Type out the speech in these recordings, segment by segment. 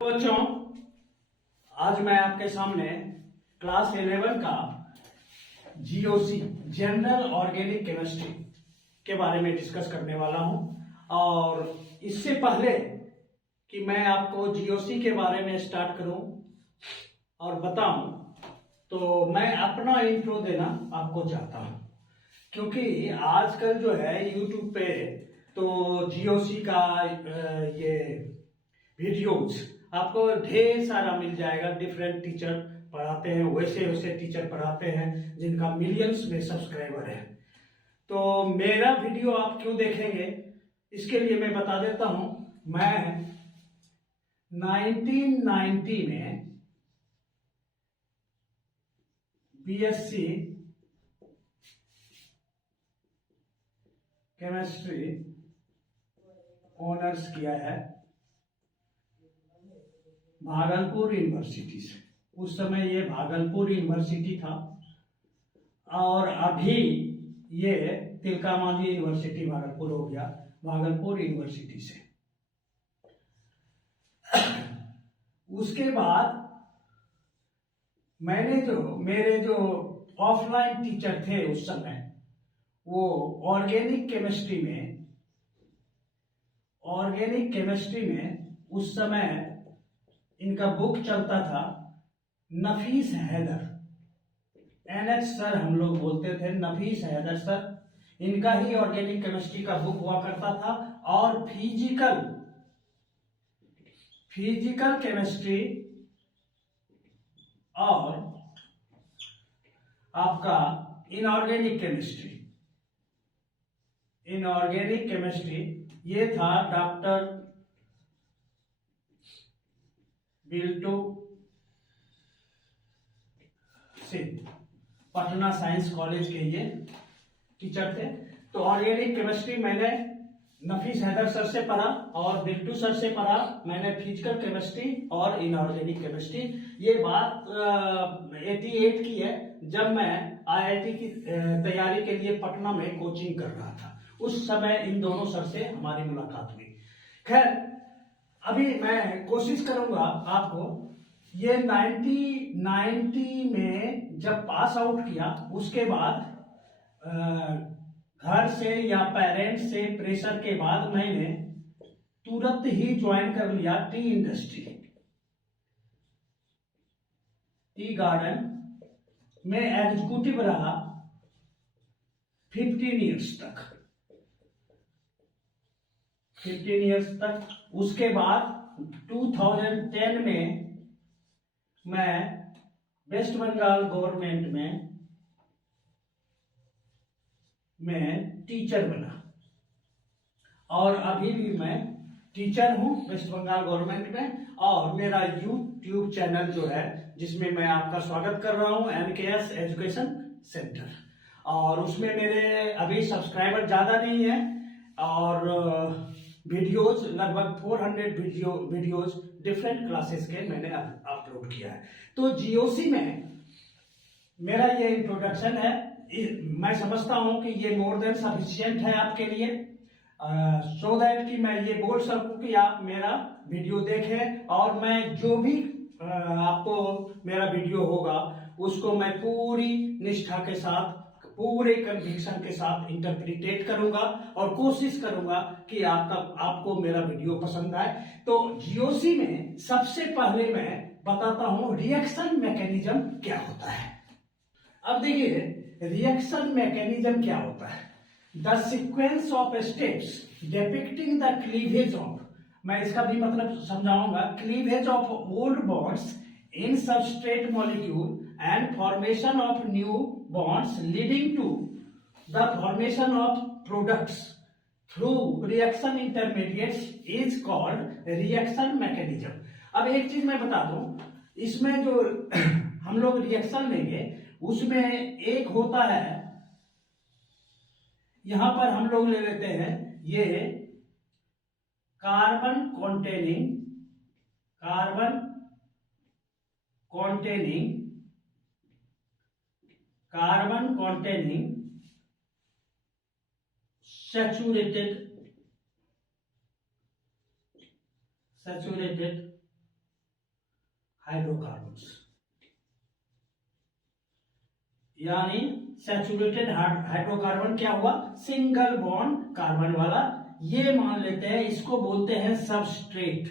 बच्चों, आज मैं आपके सामने क्लास 11 का जीओसी जनरल ऑर्गेनिक केमिस्ट्री के बारे में डिस्कस करने वाला हूं। और इससे पहले कि मैं आपको जीओसी के बारे में स्टार्ट करूं और बताऊं, तो मैं अपना इंट्रो देना आपको चाहता हूं, क्योंकि आजकल जो है यूट्यूब पे तो जीओसी का ये वीडियोज आपको ढेर सारा मिल जाएगा। डिफरेंट टीचर पढ़ाते हैं, वैसे वैसे टीचर पढ़ाते हैं जिनका मिलियंस में सब्सक्राइबर है। तो मेरा वीडियो आप क्यों देखेंगे, इसके लिए मैं बता देता हूं। मैं 1990 में बीएससी केमिस्ट्री ऑनर्स किया है भागलपुर यूनिवर्सिटी से। उस समय ये भागलपुर यूनिवर्सिटी था और अभी ये तिलका मांझी यूनिवर्सिटी भागलपुर हो गया, भागलपुर यूनिवर्सिटी से। उसके बाद मेरे जो ऑफलाइन टीचर थे उस समय, वो ऑर्गेनिक केमिस्ट्री में उस समय इनका बुक चलता था नफीस हैदर, एनएच सर हम लोग बोलते थे, नफीस हैदर सर। इनका ही ऑर्गेनिक केमिस्ट्री का बुक हुआ करता था। और फिजिकल केमिस्ट्री और आपका इनऑर्गेनिक केमिस्ट्री ये था doctor Biltu Singh, Patna science college के ये टीचर थे। तो ऑर्गेनिक केमिस्ट्री मैंने नफीस हैदर सर से पढ़ा और बिल्टू सर से पढ़ा। मैंने फिजिकल केमिस्ट्री और इनऑर्गेनिक केमिस्ट्री। ये बात 88 की है, जब मैं आईआईटी की तैयारी के लिए पटना में कोचिंग कर रहा था। उस समय इन दोनों सर से हमारी मुलाकात हुई। खैर, अभी मैं कोशिश करूंगा आपको, ये 1990 में जब पास आउट किया, उसके बाद घर से या पेरेंट्स से प्रेशर के बाद मैंने तुरंत ही ज्वाइन कर लिया टी इंडस्ट्री, टी गार्डन में एग्जीक्यूटिव रहा 15 इयर्स तक। उसके बाद 2010 में मैं वेस्ट बंगाल गवर्नमेंट में टीचर बना और अभी भी मैं टीचर हूं वेस्ट बंगाल गवर्नमेंट में। और मेरा यूट्यूब चैनल जो है, जिसमें मैं आपका स्वागत कर रहा हूं, एमकेएस एजुकेशन सेंटर, और उसमें मेरे अभी सब्सक्राइबर ज्यादा नहीं है और वीडियोज लगभग 400 वीडियोज डिफरेंट क्लासेस के मैंने अपलोड किया है। तो जीओसी में मेरा ये इंट्रोडक्शन है। मैं समझता हूं कि ये मोर देन सफिशिएंट है आपके लिए, सो दैट कि मैं ये बोल सकूं कि आप मेरा वीडियो देखें और मैं जो भी आपको मेरा वीडियो होगा उसको मैं पूरी निष्ठा के साथ, पूरे कन्विक्शन के साथ इंटरप्रिटेट करूंगा और कोशिश करूंगा कि आपको मेरा वीडियो पसंद आए। तो जीओसी में सबसे पहले मैं बताता हूं रिएक्शन मैकेनिज्म क्या होता है। अब देखिए, रिएक्शन मैकेनिज्म क्या होता है। The sequence of steps depicting the cleavage of, मैं इसका भी मतलब समझाऊंगा, cleavage of old bonds in substrate molecule and formation of new bonds leading to the formation of products through reaction intermediates is called reaction mechanism। अब एक चीज मैं बता दूं, इसमें जो हम लोग रिएक्शन लेंगे उसमें एक होता है, यहां पर हम लोग ले लेते हैं ये कार्बन containing saturated हाइड्रोकार्बन्स, यानी सैचुरेटेड हाइड्रोकार्बन क्या हुआ, सिंगल बॉन्ड कार्बन वाला, ये मान लेते हैं, इसको बोलते हैं सबस्ट्रेट,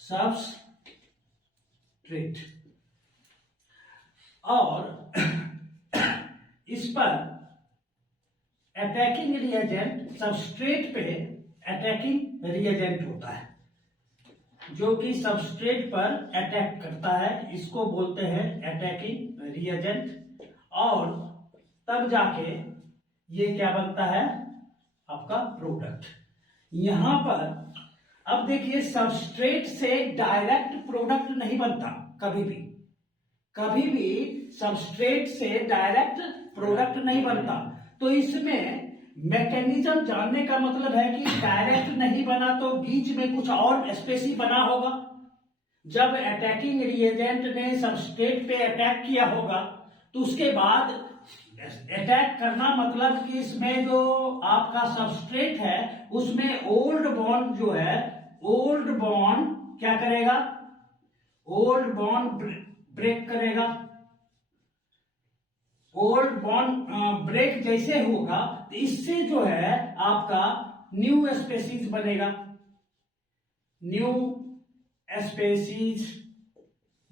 सबस्ट्रेट। और इस पर अटैकिंग रिएजेंट, सबस्ट्रेट पे अटैकिंग रिएजेंट होता है जो कि सबस्ट्रेट पर अटैक करता है, इसको बोलते हैं अटैकिंग रिएजेंट। और तब जाके ये क्या बनता है, आपका प्रोडक्ट। यहां पर अब देखिए, सबस्ट्रेट से डायरेक्ट प्रोडक्ट नहीं बनता, कभी भी सबस्ट्रेट से डायरेक्ट प्रोडक्ट नहीं बनता। तो इसमें मैकेनिज्म जानने का मतलब है कि डायरेक्ट नहीं बना तो बीच में कुछ और स्पेसी बना होगा। जब अटैकिंग रिएजेंट ने सबस्ट्रेट पे अटैक किया होगा तो उसके बाद अटैक करना मतलब कि इसमें जो आपका सबस्ट्रेट है उसमें ओल्ड बॉन्ड जो है, ओल्ड बॉन्ड क्या करेगा, ओल्ड बॉन्ड ब्रेक करेगा। ओल्ड बॉन्ड ब्रेक जैसे होगा तो इससे जो है आपका न्यू स्पेसीज बनेगा, न्यू स्पेसीज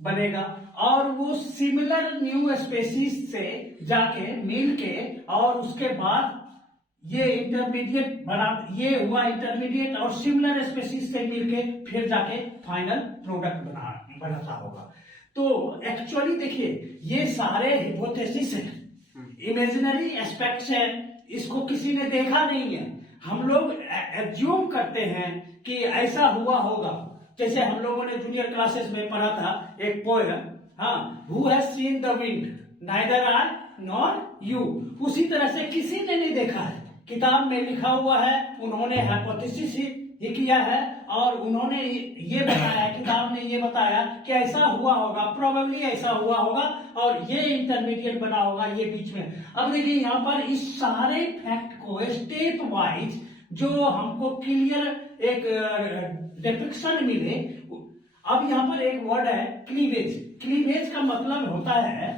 बनेगा। और वो सिमिलर न्यू स्पेसीज से जाके मिलके और उसके बाद ये इंटरमीडिएट बना, ये हुआ इंटरमीडिएट और सिमिलर स्पेसीज से मिलके फिर जाके फाइनल प्रोडक्ट बनाता होगा। तो एक्चुअली देखिए, ये सारे हिपोथेसिस है, इमेजिनरी एस्पेक्ट्स है, इसको किसी ने देखा नहीं है। हम लोग एज्यूम करते हैं कि ऐसा हुआ होगा। जैसे हम लोगों ने जूनियर क्लासेस में पढ़ा था एक पोएम, हाँ, who has seen the wind neither I nor you. उसी तरह से किसी ने नहीं देखा है, किताब में लिखा हुआ है, उन्होंने हाइपोथेसिस ही किया है और उन्होंने ये बताया, किताब ने ये बताया कि ऐसा हुआ होगा, प्रोबेबली ऐसा हुआ होगा और ये इंटरमीडिएट बना होगा ये बीच में। अब देखिए यहाँ पर इस सारे फैक्ट को स्टेप वाइज जो हमको क्लियर एक डिपिक्शन मिले। अब यहाँ पर एक वर्ड है क्लीवेज। क्लीवेज का मतलब होता है,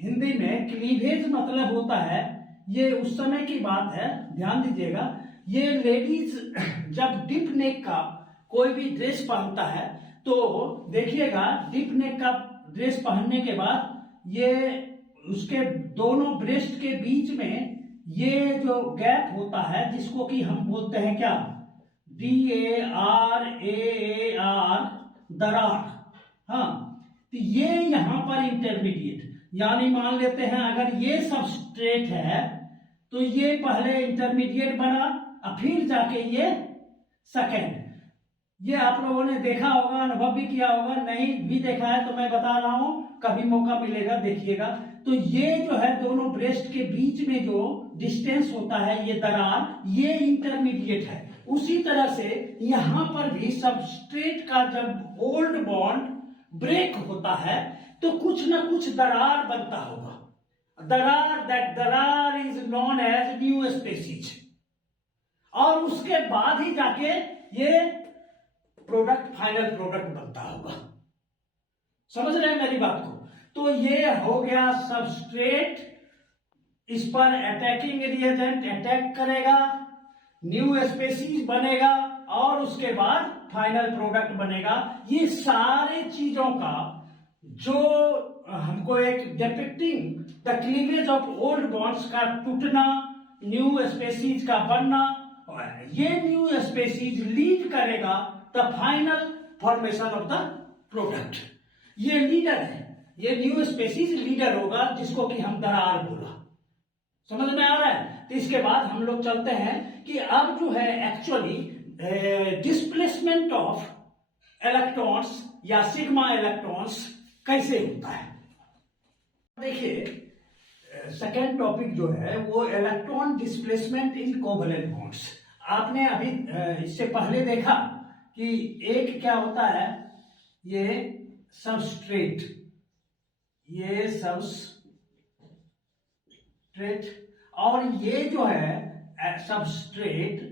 हिंदी में क्लीवेज मतलब होता है, ये उस समय की बात है, ध्यान दीजिएगा। ये लेडीज जब डीप नेक का कोई भी ड्रेस पहनता है तो देखिएगा, डीप नेक का ड्रेस पहनने के बाद ये उसके दोनों ब्रेस्ट के बीच में ये जो गैप होता है जिसको कि हम बोलते हैं क्या, DARAAR, दरार। हाँ, तो ये यहां पर इंटरमीडिएट, यानी मान लेते हैं अगर ये सबस्ट्रेट है तो ये पहले इंटरमीडिएट बना और फिर जाके ये सेकेंड। ये आप लोगों ने देखा होगा, अनुभव भी किया होगा, नहीं भी देखा है तो मैं बता रहा हूं, कभी मौका मिलेगा देखिएगा। तो ये जो है दोनों ब्रेस्ट के बीच में जो डिस्टेंस होता है, ये दरार, ये इंटरमीडिएट है। उसी तरह से यहां पर भी सबस्ट्रेट का जब ओल्ड बॉन्ड ब्रेक होता है तो कुछ ना कुछ दरार बनता होगा। दरार, दैट दरार is known as new species. और उसके बाद ही जाके ये प्रोडक्ट, फाइनल प्रोडक्ट बनता होगा। समझ रहे हैं मेरी बात को? तो ये हो गया सबस्ट्रेट, इस पर अटैकिंग रिएजेंट अटैक करेगा, न्यू स्पेसीज बनेगा और उसके बाद फाइनल प्रोडक्ट बनेगा। ये सारे चीजों का जो हमको एक depicting the cleavage of old bonds का टूटना, न्यू स्पेसीज का बनना, ये न्यू स्पेसीज लीड करेगा the final formation of the product. ये लीडर है, ये न्यू स्पेसीज लीडर होगा जिसको कि हम दरार बोला। समझ में आ रहा है? तो इसके बाद हम लोग चलते हैं कि अब जो है एक्चुअली डिस्प्लेसमेंट ऑफ इलेक्ट्रॉन्स या सिग्मा इलेक्ट्रॉन्स कैसे होता है। देखिए सेकेंड टॉपिक जो है वो electron displacement in covalent bonds. आपने अभी इससे पहले देखा कि एक क्या होता है, ये सबस्ट्रेट, ये सबस्ट्रेट, और ये जो है सबस्ट्रेट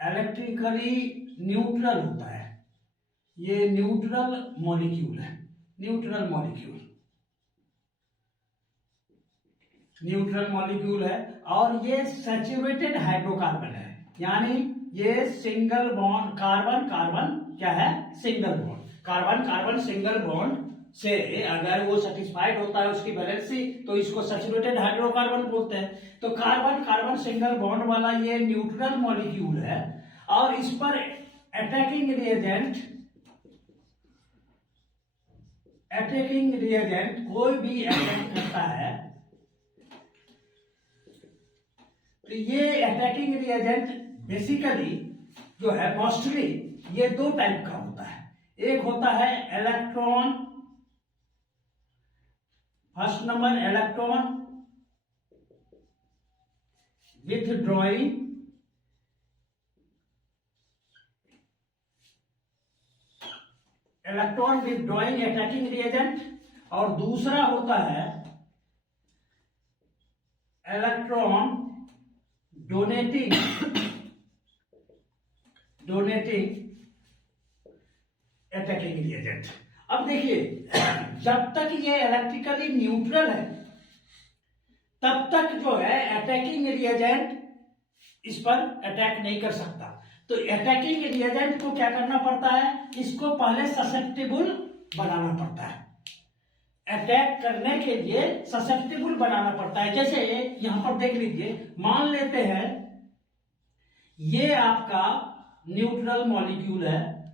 इलेक्ट्रिकली न्यूट्रल होता है। ये न्यूट्रल मॉलिक्यूल है, न्यूट्रल मॉलिक्यूल, न्यूट्रल मॉलिक्यूल है। और ये सैचुरेटेड हाइड्रोकार्बन है, यानी ये सिंगल बॉन्ड कार्बन कार्बन क्या है, single bond, carbon carbon single bond से अगर वो सेटिस्फाइड होता है उसकी वैलेंसी, तो इसको सैचुरेटेड हाइड्रोकार्बन बोलते हैं। तो कार्बन कार्बन सिंगल बॉन्ड वाला ये न्यूट्रल मॉलिक्यूल है, और इस पर अटैकिंग रिएजेंट कोई भी अटैक करता है, तो ये अटैकिंग रिएजेंट बेसिकली जो है मोस्टली ये दो टाइप का होता है। एक होता है electron, first number electron withdrawing attacking reagent, और दूसरा होता है इलेक्ट्रॉन डोनेटिंग अटैकिंग रिएजेंट। अब देखिए, जब तक ये इलेक्ट्रिकली न्यूट्रल है तब तक जो है अटैकिंग रिएजेंट इस पर अटैक नहीं कर सकता। तो अटैकिंग रिएजेंट को क्या करना पड़ता है, इसको पहले ससेप्टेबल बनाना पड़ता है, अटैक करने के लिए ससेप्टेबल बनाना पड़ता है। जैसे यहां पर देख लीजिए, मान लेते हैं ये आपका न्यूट्रल मॉलिक्यूल है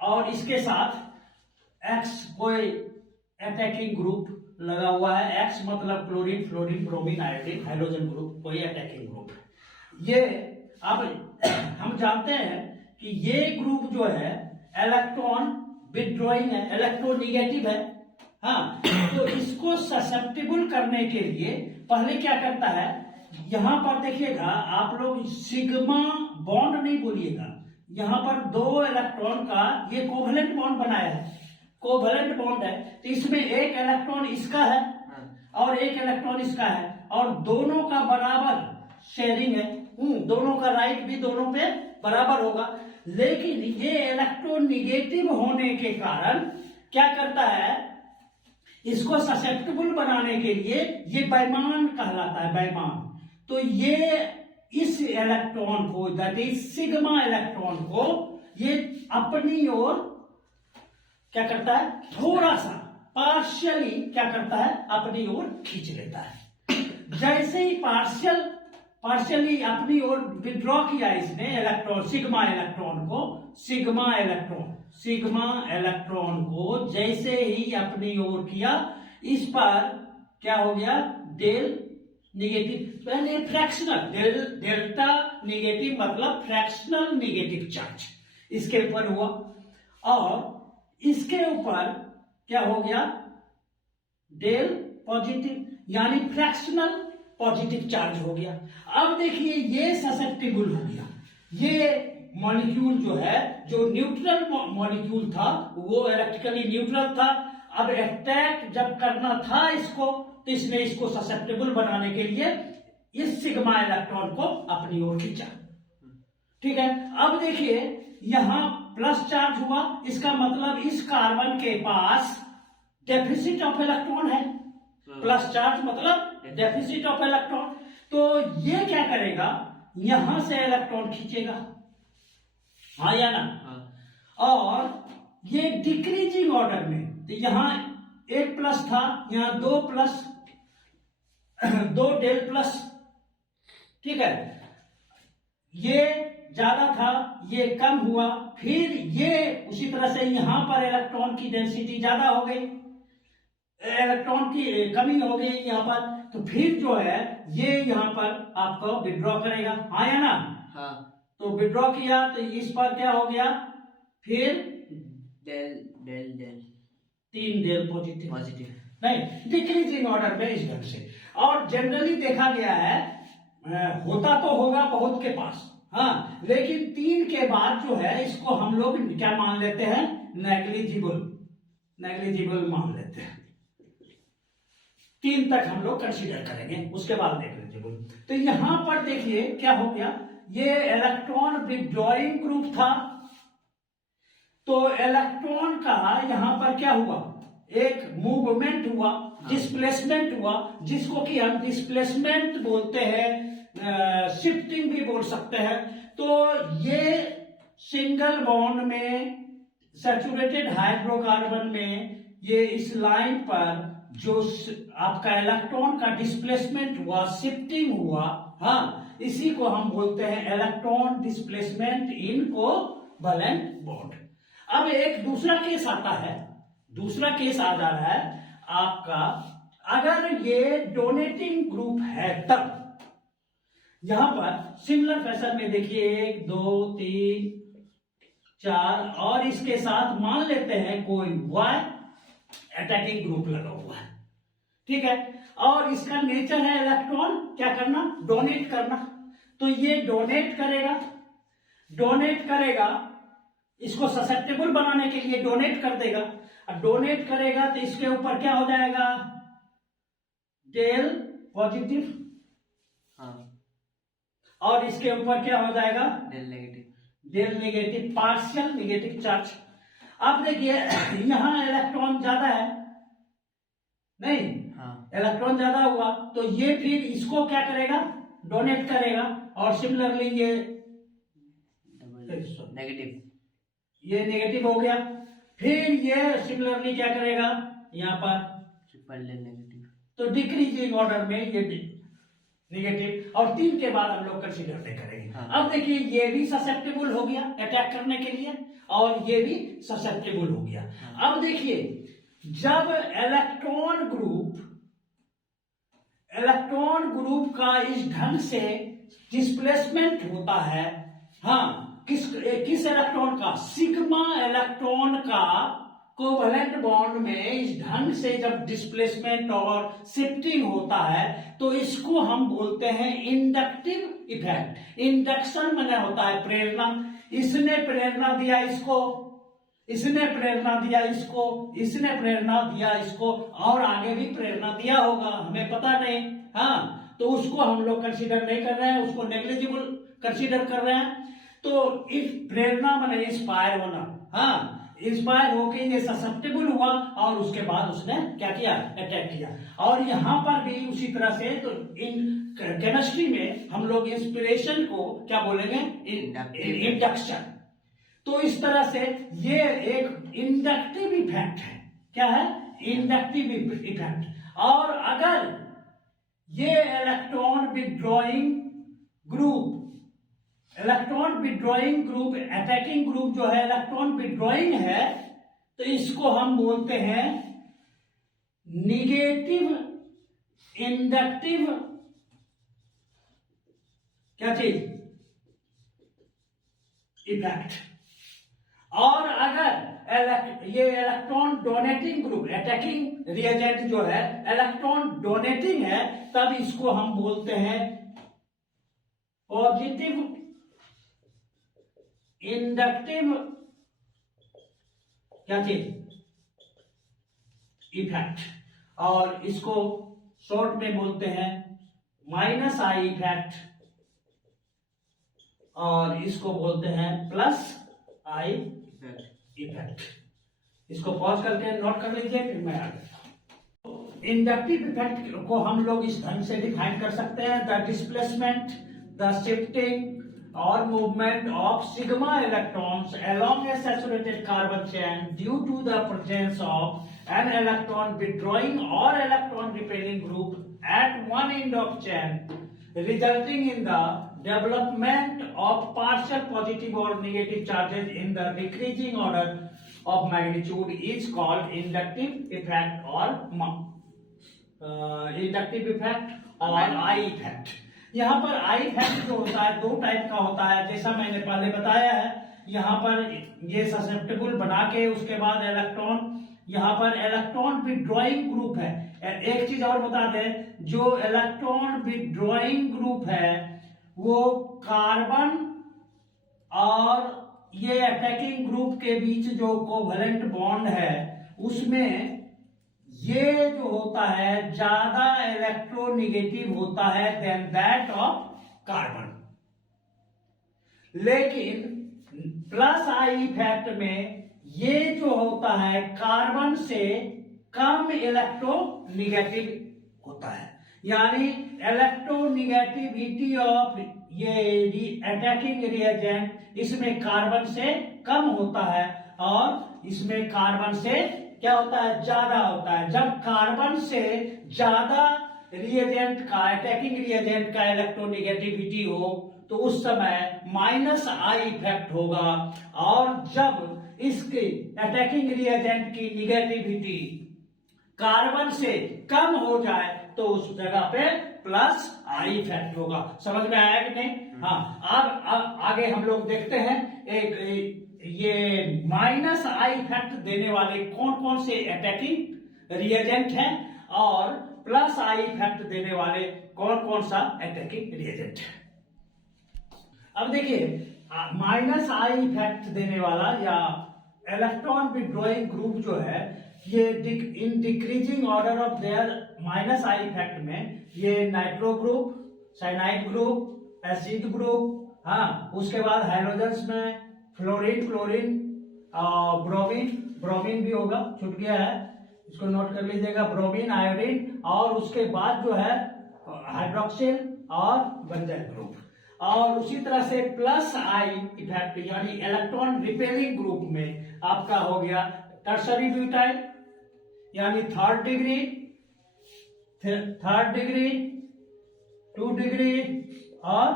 और इसके साथ एक्स कोई अटैकिंग ग्रुप लगा हुआ है। एक्स मतलब chlorine fluorine bromine iodine hydrogen group, कोई अटैकिंग ग्रुप। ये अब हम जानते हैं कि ये ग्रुप जो है इलेक्ट्रॉन विथड्रॉइंग है, इलेक्ट्रोनिगेटिव है। हाँ, तो इसको ससेप्टेबल करने के लिए पहले क्या करता है, यहां पर देखिएगा आप लोग सिग्मा बॉन्ड नहीं बोलिएगा, यहां पर दो इलेक्ट्रॉन का ये कोवेलेंट बॉन्ड बनाया है, कोवेलेंट बॉन्ड है। तो इसमें एक इलेक्ट्रॉन इसका है और एक इलेक्ट्रॉन इसका है, और दोनों का बराबर शेयरिंग है, दोनों का राइट भी दोनों पे बराबर होगा। लेकिन ये इलेक्ट्रोनिगेटिव होने के कारण क्या करता है, इसको ससेप्टेबल बनाने के लिए ये बेईमान कहलाता है, बेईमान। तो ये इस इलेक्ट्रॉन को, दैट इज सिग्मा इलेक्ट्रॉन को, ये अपनी ओर क्या करता है, थोड़ा सा पार्शियली क्या करता है, अपनी ओर खींच लेता है। जैसे ही पार्शियली अपनी ओर विड्रॉ किया इसने इलेक्ट्रॉन, सिग्मा इलेक्ट्रॉन को जैसे ही अपनी ओर किया, इस पर क्या हो गया, डेल नेगेटिव, पहले फ्रैक्शनल, डेल्टा नेगेटिव मतलब फ्रैक्शनल नेगेटिव चार्ज इसके ऊपर हुआ, और इसके ऊपर क्या हो गया, डेल पॉजिटिव, यानी फ्रैक्शनल पॉजिटिव चार्ज हो गया। अब देखिए ये ससेप्टेबल हो गया, ये मॉलिक्यूल जो है, जो न्यूट्रल मॉलिक्यूल था वो इलेक्ट्रिकली न्यूट्रल था। अब अटैक जब करना था इसको, तो इसने इसको ससेप्टेबल बनाने के लिए इस सिग्मा इलेक्ट्रॉन को अपनी ओर खींचा। ठीक है, अब देखिए यहां प्लस चार्ज हुआ, इसका मतलब इस कार्बन के पास डेफिसिट ऑफ इलेक्ट्रॉन है, प्लस चार्ज मतलब डेफिसिट ऑफ इलेक्ट्रॉन। तो ये क्या करेगा, यहां से इलेक्ट्रॉन खींचेगा, हाँ या ना, हाँ। और ये डिक्रीजिंग ऑर्डर में, तो यहां एक प्लस था, यहां दो प्लस, दो डेल प्लस, ठीक है, ये ज्यादा था, ये कम हुआ, फिर ये उसी तरह से यहां पर इलेक्ट्रॉन की डेंसिटी ज्यादा हो गई, इलेक्ट्रॉन की कमी हो गई यहां पर, तो फिर जो है ये यहां पर आपको विड्रॉ करेगा, हाँ या ना, हाँ। तो विड्रॉ किया तो इस पर क्या हो गया, फिर del del del, 3 del positive नहीं, डिक्रीजिंग ऑर्डर में इस ढंग से। और जनरली देखा गया है, होता तो होगा बहुत के पास, हाँ, लेकिन 3 के बाद जो है इसको हम लोग क्या मान लेते हैं, नेग्लिजिबल मान लेते हैं। 3 तक हम लोग कंसीडर करेंगे, उसके बाद नेग्लिजिबल। तो यहां पर देखिए क्या हो गया, ये इलेक्ट्रॉन विथड्रॉइंग ग्रुप था, तो इलेक्ट्रॉन का यहां पर क्या हुआ, एक मूवमेंट हुआ, डिस्प्लेसमेंट हुआ, जिसको कि हम डिस्प्लेसमेंट बोलते हैं, शिफ्टिंग भी बोल सकते हैं। तो ये सिंगल बॉन्ड में सैचुरेटेड हाइड्रोकार्बन में ये इस लाइन पर जो आपका इलेक्ट्रॉन का डिस्प्लेसमेंट हुआ, शिफ्टिंग हुआ, हाँ, इसी को हम बोलते हैं electron displacement in covalent bond. अब एक दूसरा केस आता है, दूसरा केस आ जा रहा है आपका, अगर ये डोनेटिंग ग्रुप है तब यहां पर सिमिलर फैशन में देखिए 1 2 3 4 और इसके साथ मान लेते हैं कोई वाई अटैकिंग ग्रुप लगा हुआ है, ठीक है, और इसका नेचर है इलेक्ट्रॉन क्या करना, डोनेट करना। तो ये डोनेट करेगा, डोनेट करेगा, इसको ससेप्टेबल बनाने के लिए डोनेट कर देगा। अब डोनेट करेगा तो इसके ऊपर क्या हो जाएगा, डेल पॉजिटिव, हाँ, और इसके ऊपर क्या हो जाएगा, del negative, del negative, partial negative charge. अब देखिए यहां इलेक्ट्रॉन ज्यादा है, नहीं, हाँ, इलेक्ट्रॉन ज्यादा हुआ तो ये फिर इसको क्या करेगा, डोनेट करेगा, और सिमिलरली ये नेगेटिव, ये नेगेटिव हो गया, फिर ये सिमिलरली क्या करेगा यहां पर, ट्रिपल डेल नेगेटिव, तो डिक्रीजिंग ऑर्डर में ये नेगेटिव, और 3 के बाद हम लोग कंसीडर नहीं करेंगे। हाँ। अब देखिए ये भी ससेप्टेबल हो गया अटैक करने के लिए, और ये भी ससेप्टेबल हो गया। हाँ। अब देखिए जब इलेक्ट्रॉन ग्रुप का इस ढंग से डिस्प्लेसमेंट होता है, हाँ, किस इलेक्ट्रॉन का, सिग्मा इलेक्ट्रॉन का कोवैलेंट बॉन्ड में इस ढंग से जब डिस्प्लेसमेंट और शिफ्टिंग होता है तो इसको हम बोलते हैं इंडक्टिव इफेक्ट। इंडक्शन माने होता है प्रेरणा, इसने प्रेरणा दिया इसको, इसने प्रेरणा दिया इसको, इसने प्रेरणा दिया इसको, और आगे भी प्रेरणा दिया होगा, हमें पता नहीं, हाँ, तो उसको हम लोग कंसीडर नहीं कर रहे हैं, उसको नेग्लिजिबल कंसीडर कर रहे हैं। तो इस प्रेरणा माने इंस्पायर होना, हाँ, इंस्पायर होके ये ससेप्टेबल हुआ और उसके बाद उसने क्या किया, अटैक किया। और यहां पर भी उसी तरह से, तो इन केमिस्ट्री में हम लोग इंस्पिरेशन को क्या बोलेंगे, इंडक्शन। तो इस तरह से ये एक इंडक्टिव इफेक्ट है, क्या है, इंडक्टिव इफेक्ट। और अगर ये electron withdrawing group attacking group जो है इलेक्ट्रॉन विथड्रॉइंग है, तो इसको हम बोलते हैं निगेटिव इंडक्टिव, क्या चीज, इफेक्ट। और अगर ये electron donating group attacking reagent जो है इलेक्ट्रॉन डोनेटिंग है, तब इसको हम बोलते हैं पॉजिटिव इंडक्टिव, क्या चीज, इफेक्ट। और इसको शॉर्ट में बोलते हैं माइनस आई इफेक्ट, और इसको बोलते हैं प्लस आई इफेक्ट। इसको पॉज करके नोट कर लीजिए, फिर मैं आगे। इंडक्टिव इफेक्ट को हम लोग इस ढंग से डिफाइन कर सकते हैं, the displacement, the shifting or movement of sigma electrons along a saturated carbon chain due to the presence of an electron withdrawing or electron repelling group at one end of chain, resulting in the development of partial positive or negative charges in the decreasing order of magnitude is called inductive effect or I effect। यहाँ पर I effect जो होता है 2 type का होता है, जैसा मैंने पहले बताया है। यहाँ पर ये ससेप्टेबल बना के उसके बाद इलेक्ट्रॉन, यहाँ पर इलेक्ट्रॉन विथड्रॉइंग ग्रुप है। एक चीज और बता दें, जो इलेक्ट्रॉन विथड्रॉइंग ग्रुप है वो कार्बन और ये अटैकिंग ग्रुप के बीच जो कोवैलेंट बॉन्ड है उसमें ये जो होता है ज्यादा इलेक्ट्रोनेगेटिव होता है देन दैट ऑफ कार्बन। लेकिन प्लस आई इफेक्ट में ये जो होता है कार्बन से कम इलेक्ट्रोनिगेटिव होता है, यानी इलेक्ट्रोनिगेटिविटी ऑफ ये अटैकिंग रिएजेंट इसमें कार्बन से कम होता है और इसमें कार्बन से क्या होता है, ज्यादा होता है। जब कार्बन से ज्यादा रिएजेंट का, अटैकिंग रिएजेंट का इलेक्ट्रोनिगेटिविटी हो तो उस समय माइनस आई इफेक्ट होगा, और जब इसके अटैकिंग रिएजेंट की निगेटिविटी कार्बन से कम हो जाए तो उस जगह पे प्लस आई इफेक्ट होगा। समझ में आया कि नहीं? हाँ, अब आगे हम लोग देखते हैं ये माइनस आई इफेक्ट देने वाले कौन कौन से अटैकिंग रिएजेंट हैं और प्लस आई इफेक्ट देने वाले कौन कौन सा अटैकिंग रिएजेंट है। अब देखिए, माइनस आई इफेक्ट देने वाला या इलेक्ट्रॉन विड्रॉइंग ग्रुप जो है, ये in decreasing order of their minus I effect में ये nitro group, cyanide group, acid group, हाँ, उसके बाद हाइड्रोजन्स में फ्लोरीन, क्लोरीन, ब्रोमीन भी होगा, छूट गया है, इसको नोट कर लीजिएगा, ब्रोमीन, आयोडीन, और उसके बाद जो है हाइड्रोक्सिल और बंजन ग्रुप। और उसी तरह से प्लस आई इफेक्ट यानी इलेक्ट्रॉन रिपेलिंग ग्रुप में आपका हो गया टर्सरी ब्यूटाइल यानी थर्ड डिग्री, 2 डिग्री और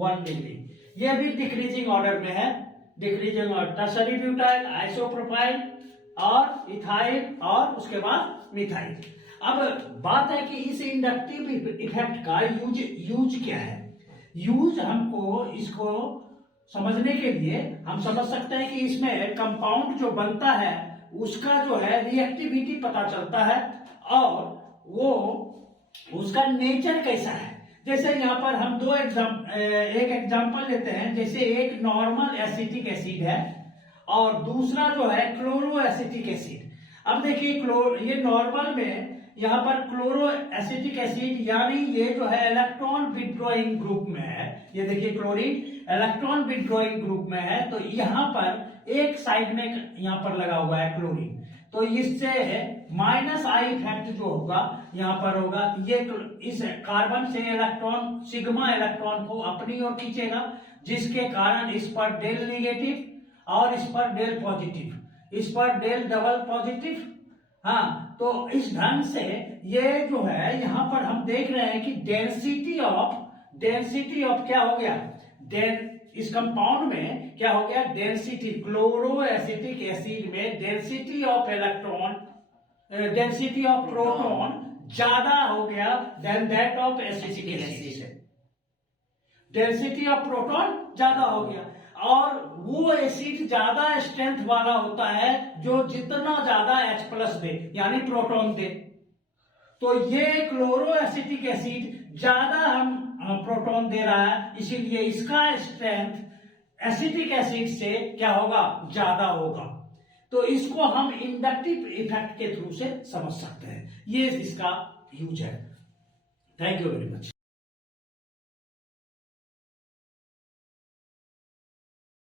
1 डिग्री। ये भी डिक्रीजिंग ऑर्डर में है, decreasing order tertiary butyl, isopropyl और इथाइल और उसके बाद मिथाइल। अब बात है कि इस इंडक्टिव इफेक्ट का यूज क्या है। यूज हमको इसको समझने के लिए हम समझ सकते हैं कि इसमें कंपाउंड जो बनता है उसका जो है रिएक्टिविटी पता चलता है और वो उसका नेचर कैसा है। जैसे यहाँ पर हम एक एग्जांपल लेते हैं, जैसे एक नॉर्मल एसिटिक एसिड है और दूसरा जो है क्लोरो एसिटिक एसिड। अब देखिए ये नॉर्मल में यहाँ पर क्लोरो एसिटिक एसिड यानी ये जो है इलेक्ट्रॉन विड्रॉइंग ग्रुप में है, ये देखिए क्लोरीन इलेक्ट्रॉन विड्रॉइंग ग्रुप में है, तो यहाँ पर एक साइड में यहाँ पर लगा हुआ है क्लोरीन, तो इससे माइनस आई इफेक्ट जो होगा यहाँ पर होगा, ये इस कार्बन से इलेक्ट्रॉन सिग्मा इलेक्ट्रॉन को अपनी ओर खींचेगा, जिसके कारण इस पर डेल नेगेटिव और इस पर डेल पॉजिटिव, इस पर डेल डबल पॉजिटिव। हाँ, तो इस ढंग से ये जो है यहाँ पर हम देख रहे हैं कि डेंसिटी ऑफ क्या हो गया, इस कंपाउंड में क्या हो गया, डेंसिटी क्लोरो एसिटिक एसिड में density of electron, density of proton ज्यादा हो गया then that of acetic acid. Density of proton ज्यादा हो गया और वो एसिड ज्यादा स्ट्रेंथ वाला होता है जो जितना ज्यादा H+ दे यानी प्रोटॉन दे। तो ये क्लोरो एसिटिक एसिड ज्यादा हम प्रोटॉन दे रहा है, इसीलिए इसका स्ट्रेंथ एसिटिक एसिड से क्या होगा, ज्यादा होगा। तो इसको हम इंडक्टिव इफेक्ट के थ्रू से समझ सकते हैं, ये इसका यूज है। Thank you very much.